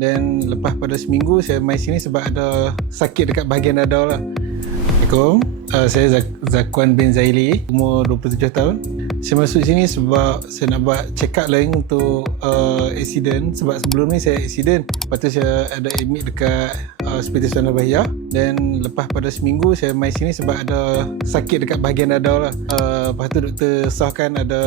Dan lepas pada seminggu saya mai sini sebab ada sakit dekat bahagian dada lah. Assalamualaikum, saya Zakwan bin Zaili, umur 27 tahun. Saya masuk sini sebab saya nak buat check up lain untuk accident. Sebab sebelum ni saya accident, lepas tu saya ada admit dekat Hospital Sultan Bahiyah. Dan lepas pada seminggu saya mai sini sebab ada sakit dekat bahagian dada lah. Lepas tu doktor sahkan ada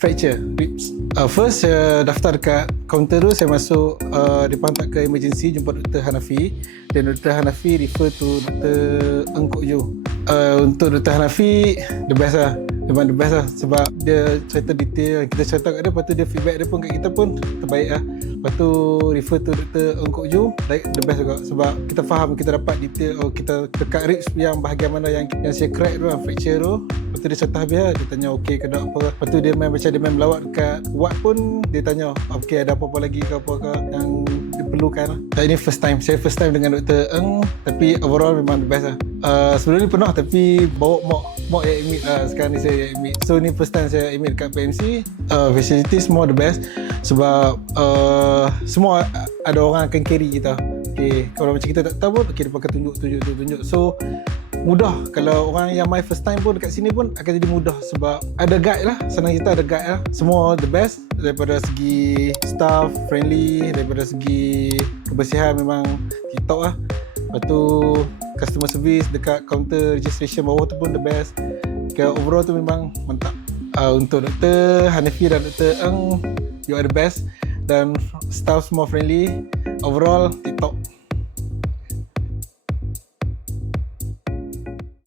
fracture ribs. First saya daftar dekat kaunter tu, saya masuk, dia hantar ke emergency, jumpa Dr. Hanafi. Dan Dr. Hanafi refer to Dr. Ng Kok Yew. Untuk Dr. Hanafi, the best lah. Memang the best lah sebab dia cerita detail, kita cerita kat dia, lepas tu dia feedback dia pun kat kita pun terbaik lah. Lepas tu refer to Dr. Ng Kok Yew, like the best juga sebab kita faham, kita dapat detail, kita dekat ribs yang bahagian mana yang saya crack tu, fracture tu. Lepas tu dia cerita habis lah, dia tanya okey ke tak apa. Lepas tu dia main macam dia main melawat dekat ward pun, dia tanya okey ada apa-apa lagi ke apa ke yang diperlukan lah. Ini first time, saya first time dengan Dr. Ng, tapi overall memang the best lah. Sebelum ni pernah tapi bawa mak yang admit lah, sekarang ni saya admit. So ni first time saya admit dekat PMC. Facilities semua the best sebab semua ada orang akan carry kita. Okay, kalau macam kita tak tahu pun, okay, dia pakai tunjuk. So mudah, kalau orang yang my first time pun dekat sini pun akan jadi mudah sebab ada guide lah, senang cerita ada guide lah. Semua the best daripada segi staff, friendly, daripada segi kebersihan memang tip-top lah. Lepas tu customer service dekat counter registration bawah tu pun the best. Overall tu memang mantap. Untuk Dr. Hanafi dan Dr. Ng, you are the best. Dan staff semua friendly. Overall tip top.